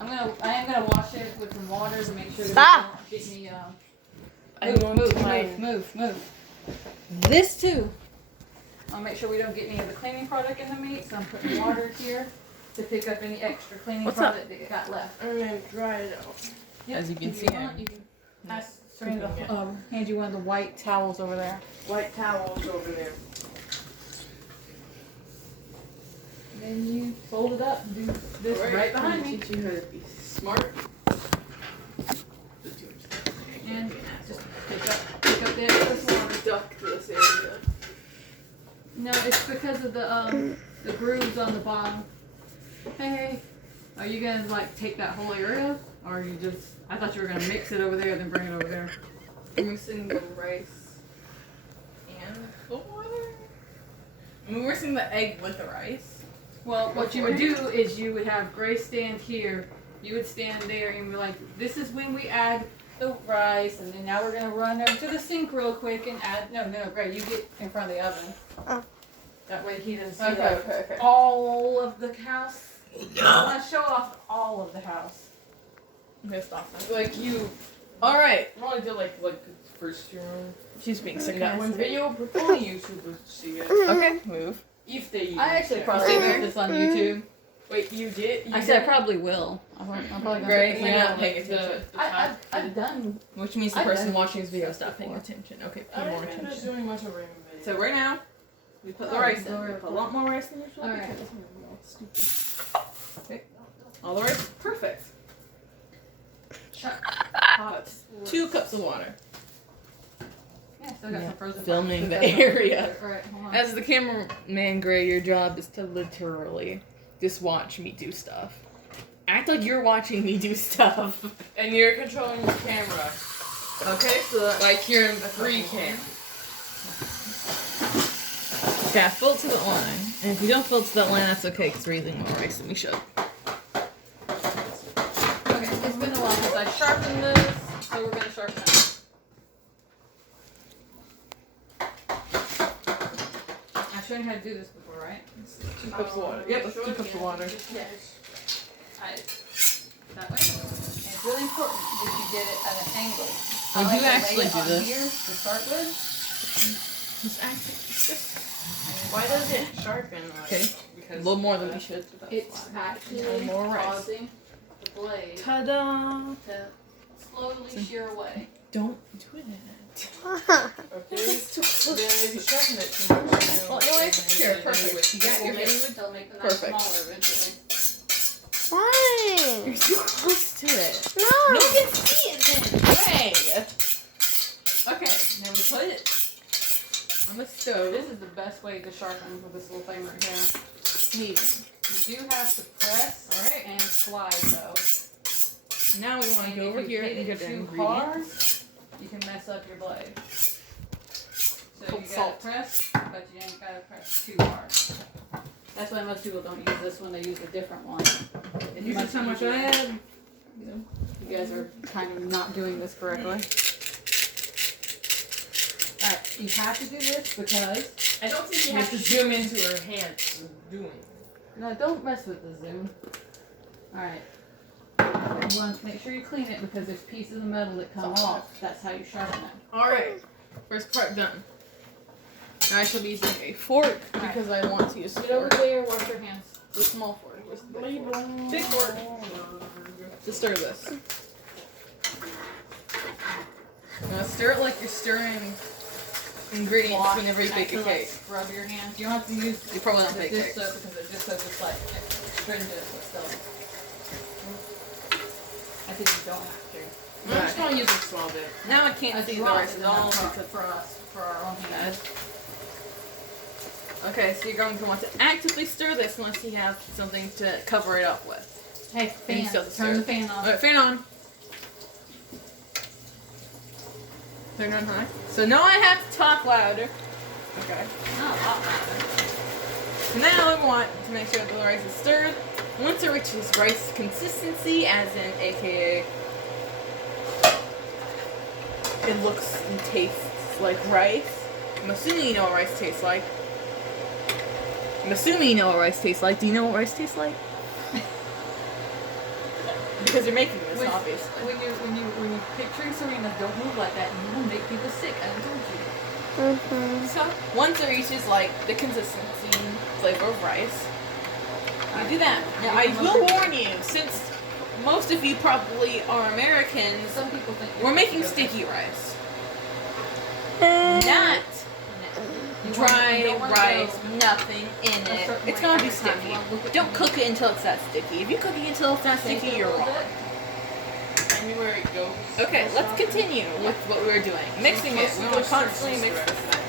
I am gonna wash it with some water to make sure that Stop. we don't get any move. This too. I'll make sure we don't get any of the cleaning product in the meat, so I'm putting water here to pick up any extra cleaning product that got left. I'm gonna dry it out. Yep. As you can If see, want, you can ask Serena to hand you one of the white towels over there. White towels over there. Then you fold it up and do this right behind me. Teach you how to be smart. And just pick up the excess water. Duck this area. No, it's because of the grooves on the bottom. Hey, are you gonna like take that whole area, or are you just? I thought you were gonna mix it over there, then bring it over there. I'm mixing the rice and the water. I'm mixing the egg with the rice. Well, what you would do is you would have Grace stand here. You would stand there and be like, "This is when we add the rice, and then now we're gonna run over to the sink real quick and add." No, Grace, you get in front of the oven. Oh. That way he doesn't see Okay. all of the house. I want to show off all of the house. I'm gonna stop that. Like you. All right. I want to do like first year. She's being That sarcastic. one video, but only YouTubers see it. Okay, move. If they use I actually it. probably put this on YouTube. Wait, you did? I said I probably will. I'm probably gonna Great, put you're this not on. paying attention. I've done. Which means the I've person done watching this video stuff stop paying before. attention. Okay, I pay more don't think attention. doing much of rainbow video. So right now, we put the rice in. We put a lot more rice than usual. Alright. because we're all stupid. Okay, all the rice, perfect. Hot. 2 cups of water. Yeah, still got Yeah, some frozen. filming food. the Still got some area. food. Alright, hold on. As the cameraman, Gray, your job is to literally just watch me do stuff. Act like you're watching me do stuff. And you're controlling the camera. Okay, so that, Like you're in the 3 cam. yeah, fill it to the line. And if you don't fill it to that line, that's okay, because we're using more rice than we should. Okay, it's been a while since I sharpened this, so we're gonna sharpen it. I've shown you how to do this before, right? 2 cups of water. Yep, that's 2 cups of water. Yes. That way. And it's really important that you get it at an angle. I do like to actually lay it do on this. here to start with. Why does it sharpen? Like, Okay, a because little more than we should. It's actually more rice. causing the blade Ta-da! to slowly shear away. Don't do it. Okay. Then if you sharpen it too much, you know, Well, anyways, then here, you perfect. with- You got your They'll make the knife Perfect. smaller eventually. Why? You're too close to it. No. No, you can see it then. Gray! Okay, now we put it. On the stove. This is the best way to sharpen with this little thing right here. Medium. You do have to press Alright. and slide though. Now we want to And go if over you here hit and it get the too hard, ingredients. you can mess up your blade. So Called you gotta salt. press, but you ain't gotta press too hard. That's why most people don't use this one, they use a different one. It's You much see how much easier. I had? You guys are kind of not doing this correctly. Alright, you have to do this because... I don't think you have to zoom into her hands doing. No, don't mess with the zoom. Alright. You want to make sure you clean it because there's pieces of metal that come off. That's how you sharpen it. Alright. First part done. Now I shall be using a fork because I want to use a Get over fork. there, wash your hands. The small fork. Where's the big fork? Big Big fork. To stir this. Now stir it like you're stirring ingredients whenever you bake a Actually, cake. Scrub your hands. You don't have to use You probably don't the bake dish cakes. soap because it just soap is like stringent, but still. I think you don't have to. I'm just gonna use a small bit. Now I can't see the drop rice is at all. enough for us, for our own hands. Okay, so you're going to want to actively stir this unless you have something to cover it up with. Hey, And you fan. still have to Turn stir. the fan on. Alright, fan on. Turn on high. So now I have to talk louder. Okay. Not a lot louder. So now I want to make sure that the rice is stirred. Once it reaches rice consistency, as in AKA it looks and tastes like rice. I'm assuming you know what rice tastes like. I'm assuming you know what rice tastes like. Do you know what rice tastes like? Because you're making this, When- obviously. When you picturing Serena, don't move like that. You will make people sick. I told you. Mhm. So once it reaches like the consistency and flavor of rice, you do that. Now I will warn you, since most of you probably are Americans, Some people think we're making sticky rice, Eh. not You dry don't wanna rice, go nothing in a it. certain It's way gonna be every time. sticky. Well, look at Don't me. cook it until it's that sticky. If you cook it until it's that Shake sticky, it a you're little wrong. bit. Anywhere it goes. Okay, let's continue with what we were doing. Mixing it. We will constantly mix this thing.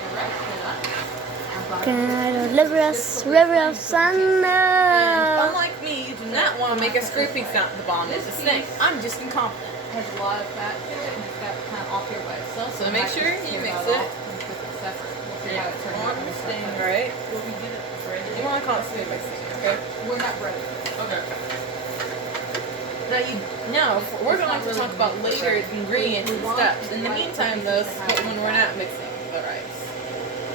You're right, you're not. Can river of sun. And unlike me, you do not want to make a scraping sound at the bottom of this thing. I'm just incompetent. It has a lot of fat to it, and it's got kind of off here by itself. So you make have to sure you tear mix that it. off and cook it separate. We'll see how it turns out One when it's thing, separate. right? Will we get it ready? You want to constantly mixing, okay? We're not ready. Okay. Now you no, we're going to talk about later ingredients and steps. In the meantime, though, when we're not mixing the rice.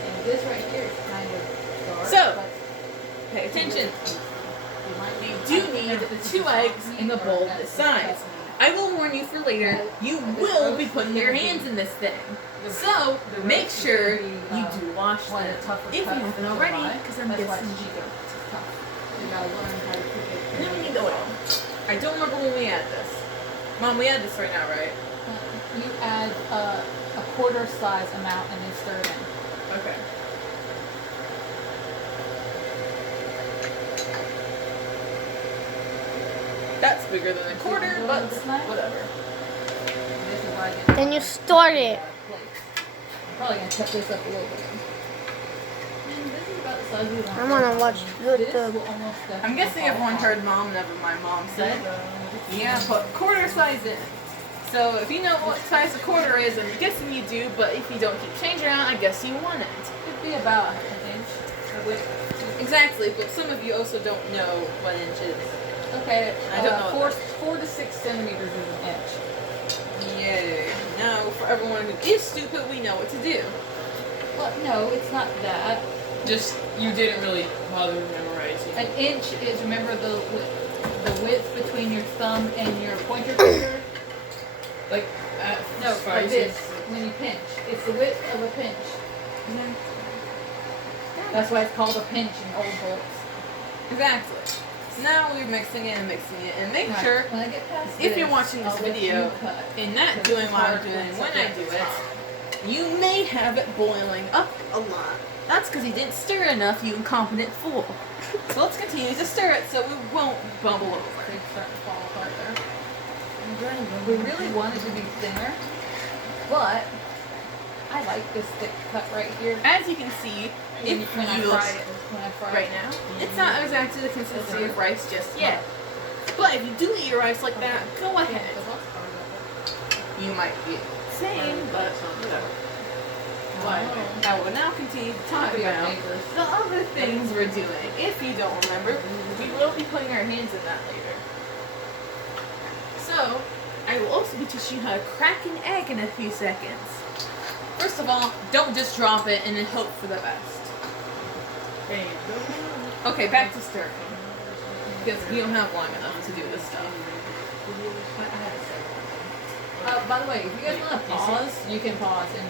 And this right here is kind of dark. So, but Pay attention. you might You need- do need 2 eggs in a bowl this size. I will warn you for later, you will be putting your hands in this thing. So, make sure you do wash One them. of the tougher If you cuts haven't to already, buy. because I'm That's why guessing it's you don't. tough. You gotta learn how to cook it. And then we need the oil. I don't remember when we add this. Mom, we add this right now, right? You add a quarter size amount and then stir it in. Okay. That's bigger than a quarter, but whatever. This is why I get Then you start it. I'm probably gonna cut this up a little bit. This is about the size we want. I wanna watch This YouTube. will almost I'm guessing everyone heard Mom, never mind Mom said. Yeah, put quarter size in. So if you know what size a quarter is, I'm guessing you do, but if you don't keep changing around, I guess you want it. It'd be about an inch. of width. Exactly, but some of you also don't know what inch is. Okay, I don't know. 4 to 6 centimeters is an inch. Yay. Now, for everyone who is stupid, we know what to do. Well, no, it's not that. Just, you didn't really bother memorizing. An inch is, remember the width between your thumb and your pointer finger? Like, at No, 5, like this, 6. when you pinch. It's the width of a pinch. That's why it's called a pinch in old books. Exactly. So now we're mixing it, and make Right, sure, when I get past if you're this, watching this I'll let video, you cut. and not doing what I'm doing when I do it, you may have it boiling up a lot. That's because you didn't stir enough, you incompetent fool. So let's continue to stir it so we won't bubble over. It's starting to fall apart there. We really want it to be thinner, but I like this thick cut right here. As you can see, if When I you fry look it, when I fry right it. now, it's not exactly the consistency of rice just yet. But if you do eat your rice like that, go Yeah, ahead. the best part of You might be insane, but whatever. it. I will now continue to talk Be our about neighbors. the other things we're doing. If you don't remember, we will be putting our hands in that later. So, I will also be teaching you how to crack an egg in a few seconds. First of all, don't just drop it and then hope for the best. Okay, back to stirring. Because we don't have long enough to do this stuff. By the way, if you guys want to pause, you can pause and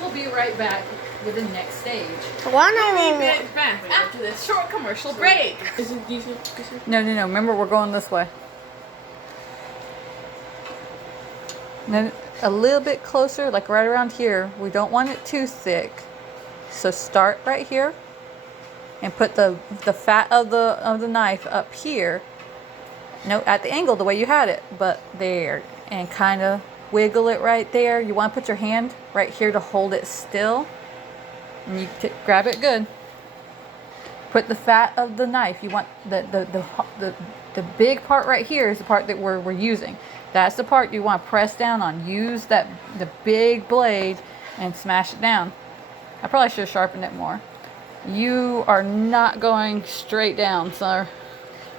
we'll be right back with the next stage. We'll be Wanna right back after this short commercial break. No. Remember, we're going this way. Then a little bit closer, like right around here. We don't want it too thick. So start right here and put the fat of the knife up here. No, at the angle the way you had it, but there, and kind of wiggle it right there. You want to put your hand right here to hold it still, and you grab it good. Put the fat of the knife. You want the big part right here is the part that we're using. That's the part you want to press down on. Use the big blade and smash it down. I probably should have sharpened it more. You are not going straight down, sir.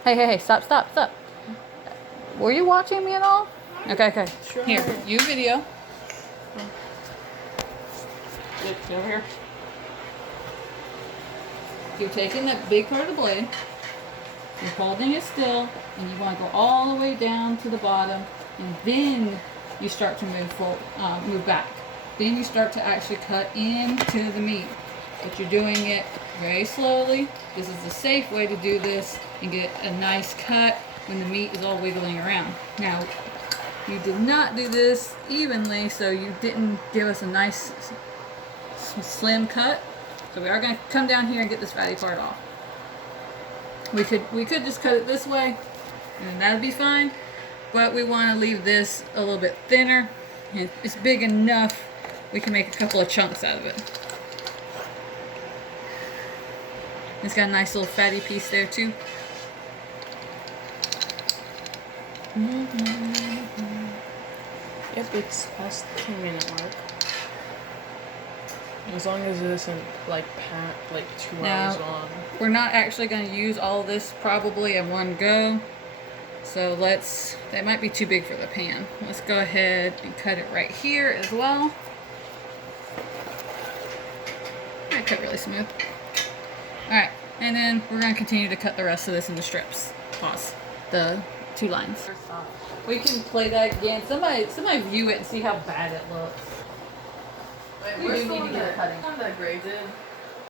Hey, stop. Were you watching me at all? Okay. Here, you video. Over here. You're taking that big part of the blade, You're holding it still, and you want to go all the way down to the bottom, and then you start to move back. Then you start to actually cut into the meat. But you're doing it very slowly. This is a safe way to do this and get a nice cut when the meat is all wiggling around. Now, you did not do this evenly, so you didn't give us a nice slim cut. So we are going to come down here and get this fatty part off. We could just cut it this way, and that would be fine. But we want to leave this a little bit thinner. And it's big enough we can make a couple of chunks out of it. It's got a nice little fatty piece there too. Yep, it's past the 10-minute mark. As long as it isn't like 2 Now- hours long. We're not actually going to use all this probably in one go. So that might be too big for the pan. Let's go ahead and cut it right here as well. I cut really smooth. Alright, and then we're going to continue to cut the rest of this into strips. Pause. The 2 lines. We can play that again. Somebody view it and see how bad it looks. Wait, We where's do the need one to get that, cutting. one that Gray did?